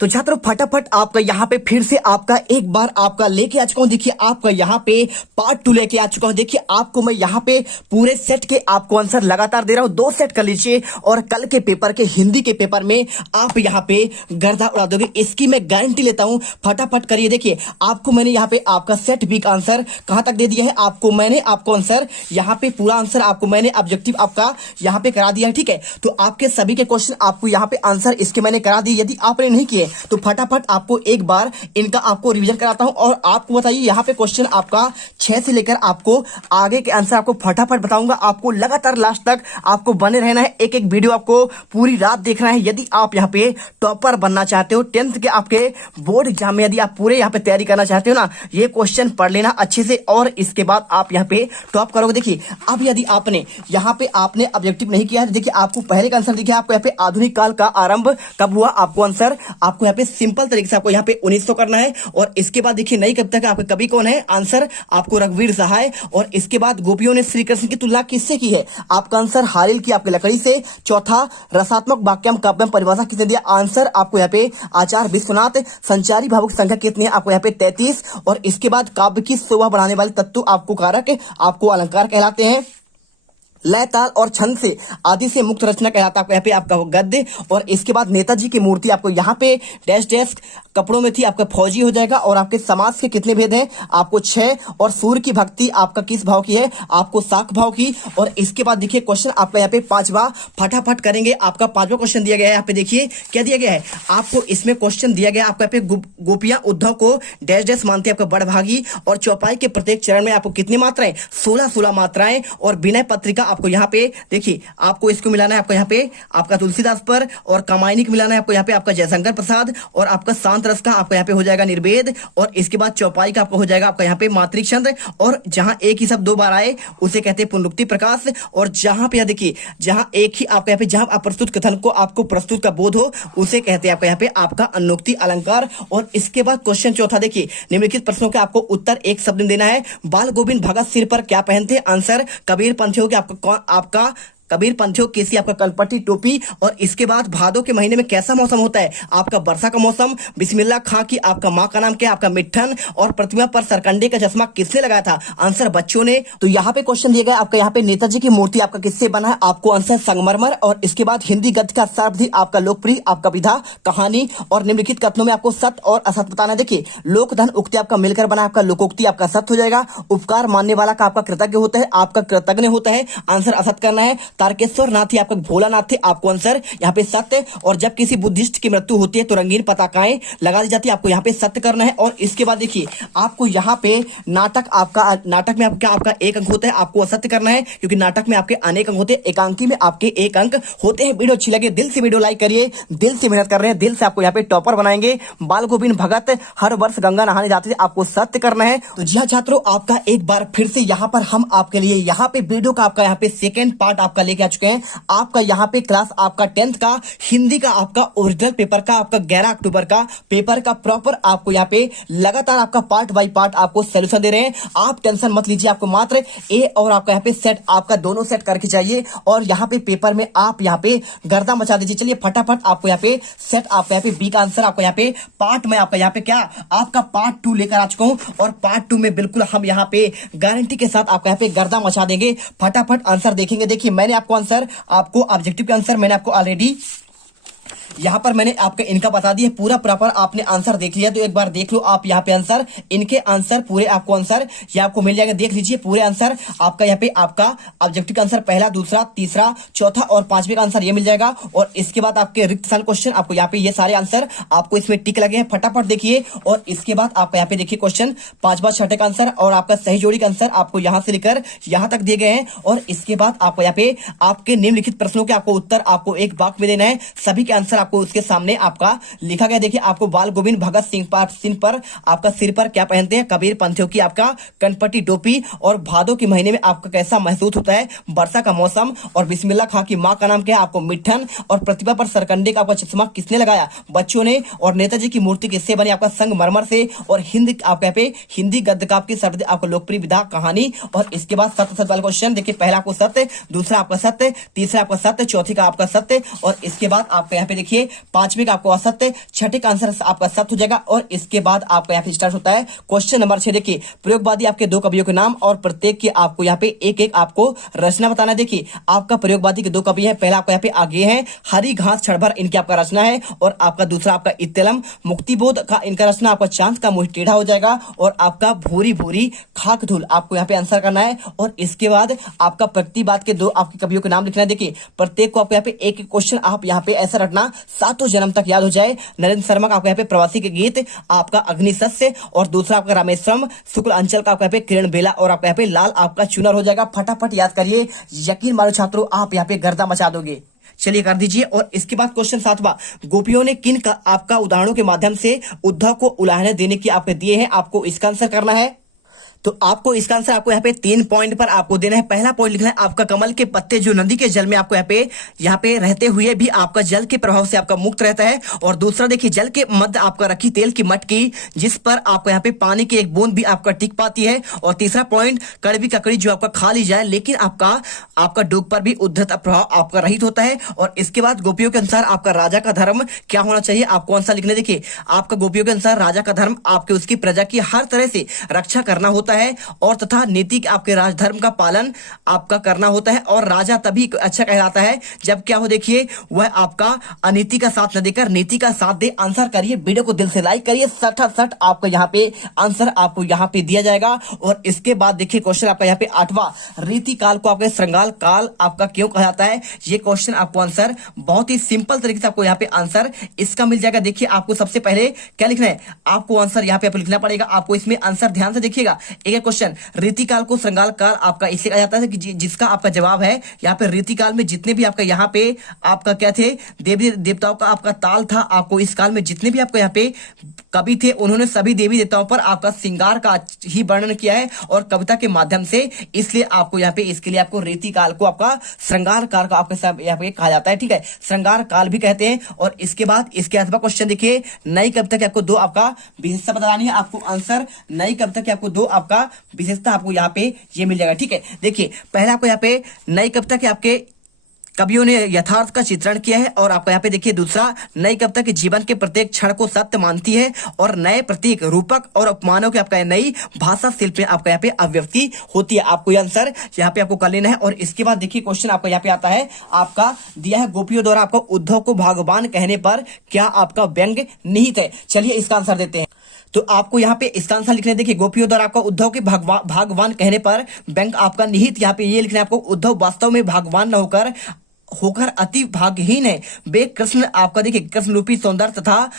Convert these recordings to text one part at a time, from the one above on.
तो छात्रों फटाफट आपका यहाँ पे फिर से आपका एक बार आपका लेके आ चुका हूँ। देखिए आपका यहाँ पे पार्ट 2 लेके आ चुका हूँ। देखिए आपको मैं यहाँ पे पूरे सेट के आपको आंसर लगातार दे रहा हूँ। 2 सेट कर लीजिए और कल के पेपर के हिंदी के पेपर में आप यहाँ पे गर्दा उड़ा दोगे, इसकी मैं गारंटी लेता हूँ। फटाफट करिए। देखिए आपको मैंने यहाँ पे आपका सेट बी का आंसर कहाँ तक दे दिया है, आपको मैंने आपको आंसर यहाँ पे पूरा आंसर आपको मैंने ऑब्जेक्टिव आपका यहाँ पे करा दिया है। ठीक है, तो आपके सभी के क्वेश्चन आपको यहाँ पे आंसर इसके मैंने करा दिए। यदि आपने नहीं किए तो फटाफट आपको एक बार इनका आपको रिवीजन कराता हूं और आपको बताइए यहाँ पे क्वेश्चन आपका 6 से लेकर आपको आगे के आंसर आपको फटाफट बताऊंगा। आपको लगातार लास्ट तक आपको बने रहना है, एक एक वीडियो आपको पूरी रात देखना है। यदि आप यहाँ पे टॉपर बनना चाहते हो 10th के आपके बोर्ड एग्जाम में, यदि आप पूरे यहाँ पे तैयारी करना चाहते हो ना, ये क्वेश्चन पढ़ लेना अच्छे से और इसके बाद आप यहाँ पे टॉप करोगे। देखिए अब यदि आपने यहाँ पे आपने ऑब्जेक्टिव नहीं किया है, देखिए आपको पहले का आंसर देखिए आपको यहाँ पे आधुनिक काल का आरंभ कब हुआ, आपको आंसर आपको यहाँ पे सिंपल तरीके से आपको यहाँ पे 1900 करना है। और इसके बाद देखिए नई कविता का आपके कवि कौन है, आंसर आपको रघुवीर सहाय। और इसके बाद गोपियों ने श्री कृष्ण की तुलना किससे की है, आपका आंसर हारिल की आपकी लकड़ी से। चौथा रसात्मक वाक्यम काव्यम परिभाषा किसने दिया, आंसर आपको यहाँ पे आचार्य विश्वनाथ। संचारी भावों की संख्या कितनी है, आपको यहाँ पे 33। और इसके बाद काव्य की शोभा बढ़ाने वाले तत्व आपको कारक आपको अलंकार कहलाते हैं। लय ताल और छंद से आदि से मुक्त रचना कहलाता है यहाँ पे आपका गद्य। और इसके बाद नेताजी की मूर्ति आपको यहाँ पे डैश डैश कपड़ों में थी, आपका फौजी हो जाएगा। और आपके समाज के कितने भेद हैं, आपको 6। और सूर्य की भक्ति आपका किस भाव की है, आपको शाक भाव की। और इसके बाद देखिए क्वेश्चन आपका यहाँ पे 5वां फटाफट करेंगे। आपका 5वां क्वेश्चन दिया गया है, यहाँ पे देखिए क्या दिया गया है आपको, इसमें क्वेश्चन दिया गया आपको यहाँ पे गोपियां उद्धव को डैश डैश मानते हैं आपका बड़भागी। और चौपाई के प्रत्येक चरण में आपको कितनी मात्राएं, 16 मात्राएं। और विनय पत्रिका आपको यहाँ पे देखिए आपको इसको मिलाना है आपको यहाँ पे आपका तुलसीदास पर। और कामायनी को मिलाना है आपको यहाँ पे आपका जयशंकर प्रसाद। और आपका शांत रस का आपको यहाँ पे हो जाएगा निर्वेद। और इसके बाद चौपाई का आपको हो जाएगा आपका यहाँ पे मातृचंद्र। और जहां एक ही शब्द 2 बार आए उसे कहते हैं पुनरुक्ति प्रकाश। और जहां पे देखिए जहां एक ही आपका यहाँ पे जहां आप प्रस्तुत कथन को आपको प्रस्तुत का बोध हो उसे कहते हैं आपका यहाँ पे आपका अनुक्ति अलंकार। और इसके बाद क्वेश्चन चौथा देखिए निम्नलिखित प्रश्नों के आपको उत्तर एक शब्द में देना है। बाल गोविंद भगत सिर पर क्या पहनते हैं, आंसर कबीर पंथियों के आपका कबीर पंथियों केसी आपका कलपट्टी टोपी। और इसके बाद भादों के महीने में कैसा मौसम होता है, आपका वर्षा का मौसम। बिस्मिल्लाह खां की आपका मां का नाम क्या, आपका मिट्ठन। और प्रतिमा पर सरकंडे का चश्मा किसने लगाया था, आंसर बच्चों ने। तो यहाँ पे क्वेश्चन दिया गया आपका यहाँ पे नेताजी की मूर्ति आपका किससे बना है, आपको आंसर संगमरमर। और इसके बाद हिंदी गद्य का सर्वाधिक आपका लोकप्रिय आपका विधा कहानी। और निम्नलिखित कथनों में आपको सत्य और असत्य बताना है। देखिए लोकधन उक्ति आपका मिलकर बना आपका लोकोक्ति आपका सत्य हो जाएगा। उपकार मानने वाला का आपका कृतज्ञ होता है, आपका कृतज्ञ होता है, आंसर असत्य करना है। तारकेश्वर नाथ ही आपका भोलानाथ थे, आपको आंसर यहाँ पे सत्य। और जब किसी बुद्धिस्ट की मृत्यु होती है तो रंगीन पताकाएं लगा दी जाती है, आपको यहाँ पे सत्य करना है। और इसके बाद देखिए आपको यहाँ पे नाटक में आपका आपका 1 अंक होता है, आपको असत्य करना है क्योंकि नाटक में आपके अनेक अंक होते हैं, एकांकी में आपके 1 अंक होते हैं। वीडियो अच्छी लगे दिल से वीडियो लाइक करिए, दिल से मेहनत कर रहे हैं, दिल से आपको यहाँ पे टॉपर बनाएंगे। बाल गोविंद भगत हर वर्ष गंगा नहाने जाते थे, आपको सत्य करना है। तो जी हाँ छात्रों, आपका एक बार फिर से यहाँ पर हम आपके लिए यहाँ पे वीडियो का आपका यहाँ पे सेकेंड पार्ट आपका लेके आ चुके हैं। आपका यहाँ पे क्लास आपका 10th का हिंदी का आपका ओरिजिनल पेपर का आपका 11 अक्टूबर का पेपर का प्रॉपर आपको यहाँ पे लगातार आपका पार्ट बाय पार्ट आपको सोल्यूशन दे रहे हैं। आप टेंशन मत लीजिए, आपको मात्र ए और आपका यहाँ पे सेट आपका दोनों सेट करके चाहिए। और यहाँ पे पेपर में आप यहाँ पे गर्दा मचा दीजिए। चलिए फटाफट आपको यहाँ पे सेट आपका यहाँ पे बी का आंसर आपको यहाँ पे पार्ट में आपका यहाँ पे क्या आपका पार्ट 2 लेकर आ चुका हूँ। और पार्ट 2 में बिल्कुल हम यहाँ पे गारंटी के साथ आपको यहाँ पे गर्दा मचा देंगे। फटाफट आंसर देखेंगे। देखिए मैंने आपको आंसर आपको ऑब्जेक्टिव का आंसर मैंने आपको ऑलरेडी यहाँ पर मैंने आपके इनका बता दिया पूरा प्रॉपर आपने आंसर देख लिया। तो एक बार देख लो आप यहाँ पे आंसर, इनके आंसर पूरे आपको आंसर ये आपको मिल जाएगा। देख लीजिए पूरे आंसर आपका यहाँ पे आपका ऑब्जेक्टिव का आंसर पहला, दूसरा, तीसरा, चौथा और 5वें का आंसर ये मिल जाएगा। और इसके बाद आपके रिक्त स्थान क्वेश्चन आपको यहाँ पे ये सारे आंसर आपको इसमें टिक लगे हैं, फटाफट देखिए। और इसके बाद आपका यहाँ पे देखिए क्वेश्चन 5वां 6ठे का आंसर और आपका सही जोड़ी का आंसर आपको यहाँ से लेकर यहाँ तक दिए गए हैं। और इसके बाद आपको यहाँ पे आपके निम्नलिखित प्रश्नों के आपको उत्तर आपको एक वाक्य में देना है, सभी के आंसर आपको उसके सामने आपका लिखा गया। देखिए आपको बाल गोविंद भगत सिंह पर आपका सिर पर क्या पहनते हैं, कबीर पंथियों की आपका कनपट्टी टोपी। और भादों के महीने में आपका कैसा महसूस होता है, वर्षा का मौसम। और बिस्मिल्लाह खां की मां का नाम क्या है, आपको मिट्ठन। और प्रतिभा पर सरकंडे का आपका चश्मा किसने लगाया, बच्चों ने। और नेताजी की मूर्ति किससे बनी, आपका संगमरमर से। और हिंदी आपके यहाँ पे हिंदी गद्य का आपकी सर्वोदय आपको लोकप्रिय विधा कहानी। और इसके बाद सत्य सत्य वाला क्वेश्चन देखिए, पहला आपको सत्य, दूसरा आपका सत्य, तीसरा आपका सत्य, चौथी का आपका सत्य। और इसके बाद आपका यहाँ पे देखिए देखिए पांचवे का आपको असत्य, छठे का आंसर आपका सत्य हो जाएगा। और इसके बाद आपका यहाँ पे स्टार्ट होता है क्वेश्चन नंबर 6। देखिए प्रयोगवादी आपके दो कवियों के नाम और प्रत्येक के आपको यहाँ पे एक एक आपको रचना बताना है। देखिए आपका प्रयोगवादी के दो कवि है, पहला आपका यहाँ पे आगे है हरी घास क्षणभर, इनकी आपका रचना है। और आपका दूसरा आपका इत्तेलम मुक्तिबोध का इनका रचना, आपका चांद का मुंह टेढ़ा हो जाएगा। और आपका भूरी भूरी खाक धूल आपको यहाँ पे आंसर करना है। और इसके बाद आपका प्रतिवाद के दो आपके कवियों के नाम लिखना है। देखिए प्रत्येक को आपको यहाँ पे एक एक क्वेश्चन आप यहाँ पे ऐसा रखना सातों जन्म तक याद हो जाए। नरेंद्र शर्मा का आपको यहाँ पे प्रवासी के गीत, आपका अग्निशस्य, और दूसरा आपका रामेश्वरम, शुक्ल अंचल का आपका यहाँ पे किरण बेला, और आपका यहाँ पे लाल आपका चुनर हो जाएगा। फटाफट याद करिए, यकीन मानो छात्रों आप यहाँ पे गर्दा मचा दोगे। चलिए कर दीजिए। और इसके बाद क्वेश्चन 7वां, गोपियों ने किन का आपका उदाहरणों के माध्यम से उद्धव को उलाहने देने की आपके दिए हैं, आपको इसका आंसर करना है। तो आपको इसका आंसर आपको यहाँ पे 3 पॉइंट पर आपको देना है। पहला पॉइंट लिखना है आपका कमल के पत्ते जो नदी के जल में आपको यहाँ पे रहते हुए भी आपका जल के प्रभाव से आपका मुक्त रहता है। और दूसरा देखिए जल के मध्य आपका रखी तेल की मटकी जिस पर आपको यहाँ पे पानी की एक बूंद भी आपका टिक पाती है। और तीसरा पॉइंट कड़वी ककड़ी जो आपका खा ली जाए लेकिन आपका डूब पर भी उद्धत प्रभाव आपका रहित होता है। और इसके बाद गोपियों के अनुसार आपका राजा का धर्म क्या होना चाहिए, आपको आंसर लिखने। देखिए आपका गोपियों के अनुसार राजा का धर्म आपके उसकी प्रजा की हर तरह से रक्षा करना होता है और तथा नीति के आपके राजधर्म का पालन आपका करना होता है। और राजा तभी अच्छा कहलाता है जब क्या हो, देखिए वह आपका अनीति का साथ न देकर नीति का साथ दे। आंसर करिए, वीडियो को दिल से लाइक करिए। 60 आपको यहाँ पे आंसर आपको यहाँ पे दिया जाएगा। और इसके बाद देखिए क्वेश्चन आपका यहाँ पे 8वां, रीति काल को आपके श्रृंगार काल आपका क्यों कहा जाता है। ये क्वेश्चन आपको आंसर बहुत ही सिंपल तरीके से आपको यहाँ पे आंसर इसका मिल जाएगा। देखिए आपको सबसे पहले क्या लिखना है, आपको आंसर यहाँ पे लिखना पड़ेगा। आपको इसमें आंसर ध्यान से देखिएगा। एक क्वेश्चन, रीतिकाल को श्रृंगार काल आपका इसलिए कहा जाता है कि जिसका आपका जवाब है यहाँ पे रीतिकाल में जितने भी आपका यहाँ पे आपका क्या थे देवी देवताओं का आपका ताल था। आपको इस काल में जितने भी आपको यहाँ पे कवि थे उन्होंने सभी देवी देवताओं पर आपका श्रृंगार का ही वर्णन किया है और कविता के माध्यम से, इसलिए आपको यहाँ पे इसके लिए आपको रीतिकाल को आपका श्रृंगार काल का आपके यहाँ पे कहा जाता है। ठीक है, श्रृंगार काल भी कहते हैं। और इसके बाद इसके अथवा क्वेश्चन देखिए, नई कविता की आपको दो आपका विशेषता बतानी है। आपको आंसर नई कविता की आपको दो आपका विशेषता आपको यहाँ पे ये मिल जाएगा। ठीक है, देखिए पहला आपको यहाँ पे नई कविता के आपके कवियों ने यथार्थ का चित्रण किया है। और आपको यहाँ पे देखिए दूसरा, नई कविता के जीवन के प्रत्येक क्षण को सत्य मानती है और नए प्रतीक रूपक और उपमानों के आपका नई भाषा शिल्प में आपका यहाँ पे अभिव्यक्ति होती है। आपको ये आंसर यहाँ पे आपको कर लेना है। और इसके बाद देखिए क्वेश्चन आपको यहाँ पे आता है, आपका दिया है गोपियों द्वारा आपको उद्धव को भगवान कहने पर क्या आपका व्यंग निहित है। चलिए इसका आंसर देते हैं। तो आपको यहाँ पे इसका आंसर लिखना है। देखिए गोपियों द्वारा आपका उद्धव के भगवान कहने पर व्यंग आपका निहित यहाँ पे ये लिखना है आपको, उद्धव वास्तव में भगवान न होकर अति भाग्यहीन है। वे कृष्ण आपका देखिए कृष्ण रूपी सौंदर्य तथा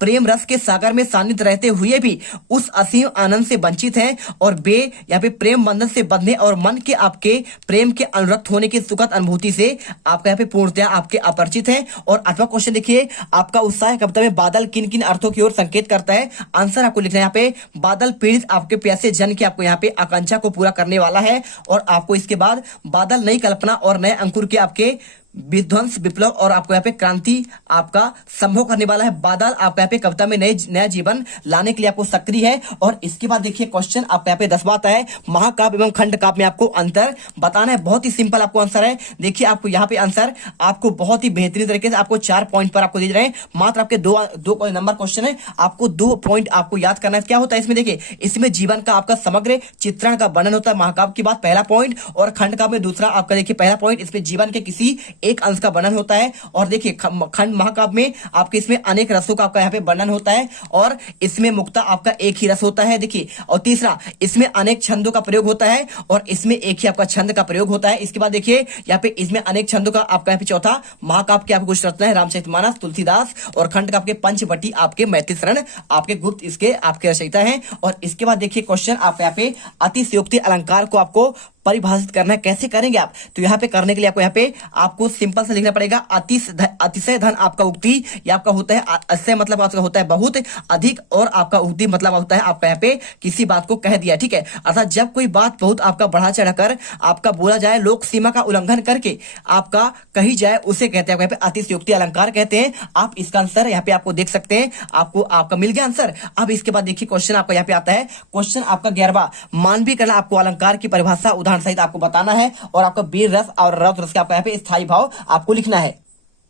प्रेम रस के सागर में सानिध्य रहते हुए भी उस असीम आनंद से वंचित हैं और वे यहाँ पे प्रेम बंधन से बंधने और मन के आपके प्रेम के अनुरक्त होने की सुखद अनुभूति से आपका यहाँ पे पूर्णतया आपके अपरिचित हैं। और 8वां क्वेश्चन देखिए, आपका उत्साह कविता में बादल किन किन अर्थों की ओर संकेत करता है। आंसर आपको लिखना है यहाँ पे, बादल पीड़ित आपके प्यासे जन की आपको यहाँ पे आकांक्षा को पूरा करने वाला है। और आपको इसके बाद बादल नई कल्पना और नए अंकुर के आपके विध्वंस विप्लव और आपको यहाँ पे क्रांति आपका संभव करने वाला है। बादल आपका यहाँ पे कविता में नया जीवन लाने के लिए आपको सक्रिय है। और इसके बाद देखिए क्वेश्चन आपका यहाँ पे 10वां आता है, महाकाव्य एवं खंड काव्य में आपको अंतर बताना है। बहुत ही सिंपल आपको आंसर है। देखिए आपको यहाँ पे आंसर आपको बहुत ही बेहतरीन तरीके से आपको 4 पॉइंट पर आपको दे रहे हैं। मात्र आपके दो नंबर क्वेश्चन है, आपको 2 पॉइंट आपको याद करना है। क्या होता है इसमें, देखिए इसमें जीवन का आपका समग्र चित्रण का वर्णन होता है महाकाव्य की बात पहला पॉइंट, और खंड काव्य में दूसरा आपका देखिए पहला पॉइंट इसमें जीवन के किसी एक अंश का वर्णन होता है। और देखिए खंड महाकाव्य में आपके इसमें अनेक रसों का आपका यहाँ पे वर्णन होता है और इसमें मुक्ता आपका एक ही रस होता है। देखिए और तीसरा इसमें अनेक छंदों का प्रयोग होता है और इसमें एक ही आपका छंद का प्रयोग होता है। इसके बाद देखिए यहाँ पे इसमें अनेक छंदों का आपका यहाँ पे चौथा महाकाव्य की आपको कुछ रचना है, रामचरितमानस, तुलसीदास, और खंड का आपके पंचवटी आपके मैथिली शरण आपके गुप्त इसके आपके रचयिता हैं। और इसके बाद देखिए क्वेश्चन आप यहाँ पे अतिशयोक्ति अलंकार को आपको परिभाषित करना है। कैसे करेंगे आप, तो यहाँ पे करने के लिए आपको यहाँ पे आपको सिंपल से लिखना पड़ेगा, अतिशय धन आपका उक्ति ये आपका होता है, अतिशय मतलब आपका होता है बहुत अधिक, और आपका उक्ति मतलब होता है आपका यहाँ पे किसी बात को कह दिया। ठीक है, अर्थात जब कोई बात बहुत आपका बढ़ा चढ़ाकर आपका बोला जाए, लोक सीमा का उल्लंघन करके आपका कही जाए, उसे कहते हैं यहाँ पे अतिशयोक्ति अलंकार कहते हैं। आप इसका आंसर यहाँ पे आपको देख सकते हैं, आपको आपका मिल गया आंसर। अब इसके बाद देखिए क्वेश्चन आपका यहाँ पे आता है, क्वेश्चन आपका 11वां, मानवीय कला आपको अलंकार की परिभाषा उदाहरण सहित आपको बताना है और आपका वीर रस और रौद्र रस का आपका यहाँ पे स्थायी भाव आपको लिखना है।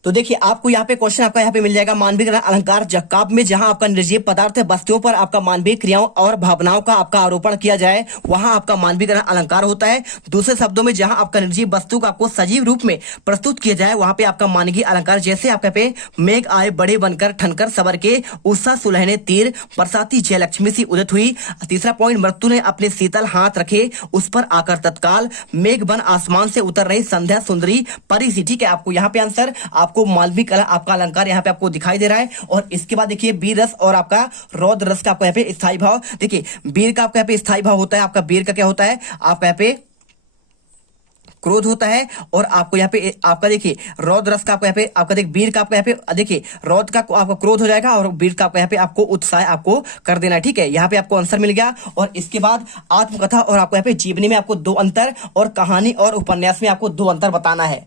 तो देखिए आपको यहाँ पे क्वेश्चन आपका यहाँ पे मिल जाएगा मानविक अलंकार काव्य में जहां आपका निर्जीव पदार्थ वस्तुओं पर आपका मानवीय क्रियाओं और भावनाओं का आपका आरोपण किया जाए वहां आपका मानविक अलंकार होता है। दूसरे शब्दों में जहां आपका निर्जीव वस्तु का आपको सजीव रूप में प्रस्तुत किया जाए वहां पे आपका मानवीय अलंकार, जैसे आपके पे मेघ आए बड़े बनकर ठनकर सबर के, उत्साह सुलहने तीर बरसाती जय लक्ष्मी सी उदित हुई। तीसरा पॉइंट, मृत्यु ने अपने शीतल हाथ रखे उस पर आकर तत्काल, मेघ बन आसमान से उतर रही संध्या सुंदरी परी सी। ठीक है, आपको यहाँ पे आंसर आपको मालविक आपका अलंकार यहाँ पे आपको दिखाई दे रहा है। और इसके बाद देखिए वीर रस और आपका रौद्र रस का आपको यहाँ पे स्थायी भाव। देखिए वीर का आपका यहाँ पे स्थायी भाव होता है, आपका वीर का क्या होता है, आपका यहाँ पे क्रोध होता है। और आपको यहाँ पे आपका देखिए रौद्र रस का आपको यहाँ पे आपका देखिए वीर का आपका यहाँ पे देखिए रौद्र का आपका क्रोध हो जाएगा और वीर का आपका यहाँ पे आपको उत्साह आपको कर देना है। ठीक है, यहाँ पे आपको आंसर मिल गया। और इसके बाद आत्मकथा और आपको यहाँ पे जीवनी में आपको दो अंतर और कहानी और उपन्यास में आपको दो अंतर बताना है।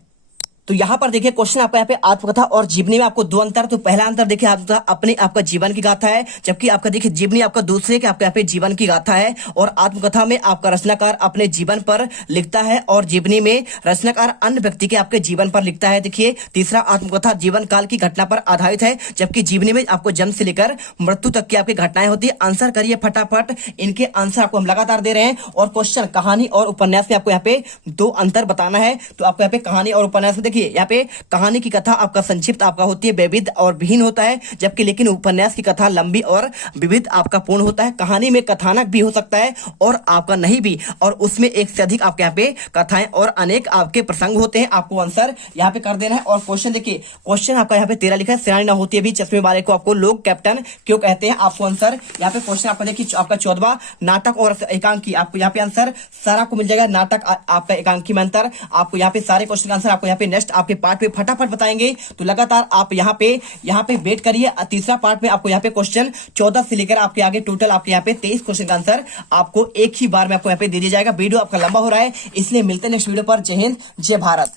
तो यहाँ पर देखिए क्वेश्चन आपका यहाँ पे आत्मकथा और जीवनी में आपको दो अंतर। तो पहला अंतर देखिए आत्मकथा अपने आपका जीवन की गाथा है, जबकि आपका देखिए जीवनी आपका दूसरे के आपके यहाँ पे जीवन की गाथा है। और आत्मकथा में आपका रचनाकार अपने जीवन पर लिखता है और जीवनी में रचनाकार अन्य व्यक्ति के आपके जीवन पर लिखता है। देखिए तीसरा, आत्मकथा जीवन काल की घटना पर आधारित है, जबकि जीवनी में आपको जन्म से लेकर मृत्यु तक की आपकी घटनाएं होती है। आंसर करिए फटाफट, इनके आंसर आपको हम लगातार दे रहे हैं। और क्वेश्चन कहानी और उपन्यास में आपको यहाँ पे दो अंतर बताना है। तो आपको यहाँ पे कहानी और उपन्यास में देखिए यहाँ पे कहानी की कथा आपका संक्षिप्त आपका होती है, विविध और विहीन होता है, जबकि लेकिन उपन्यास की कथा लंबी और विविध आपका पूर्ण होता है। कहानी में कथानक भी हो सकता है और आपका नहीं भी, और उसमें एक से अधिक आपके यहाँ पे कथाएं और अनेक आपके प्रसंग होते हैं। आपको आंसर यहाँ पे कर देना है। और क्वेश्चन देखिए, क्वेश्चन आपका यहाँ पे 13 लिखा है, सिरानी न होती है भी चश्मे वाले को आपको लोग कैप्टन क्यों कहते हैं। आपको आंसर यहाँ पे क्वेश्चन आपका देखिए आपका 14वां, नाटक और एकांकी। आपको यहाँ पे आंसर सारा को मिल जाएगा, नाटक आपका एकांकी में अंतर। आपको यहाँ पे सारे क्वेश्चन का आंसर आपको यहाँ पे नेक्स्ट आपके पार्ट पे फटाफट बताएंगे। तो लगातार आप यहाँ पे वेट करिए। तीसरा पार्ट में आपको यहाँ पे क्वेश्चन 14 से लेकर आपके आगे टोटल आपके यहाँ पे 23 क्वेश्चन का आंसर आपको एक ही बार में आपको यहाँ पे दे दिया जाएगा। वीडियो आपका लंबा हो रहा है, इसलिए मिलते हैं नेक्स्ट वीडियो पर। जय हिंद, जय भारत।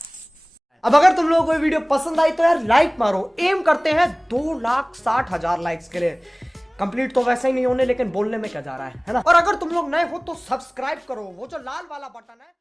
अब अगर तुम लोगों को ये वीडियो पसंद आई तो यार लाइक मारो। एम करते हैं 2,60,000 लाइक्स के लिए। कंप्लीट तो वैसे ही नहीं होने, लेकिन बोलने में क्या जा रहा है ना। और अगर तुम लोग नए हो तो सब्सक्राइब करो, वो जो लाल वाला बटन है।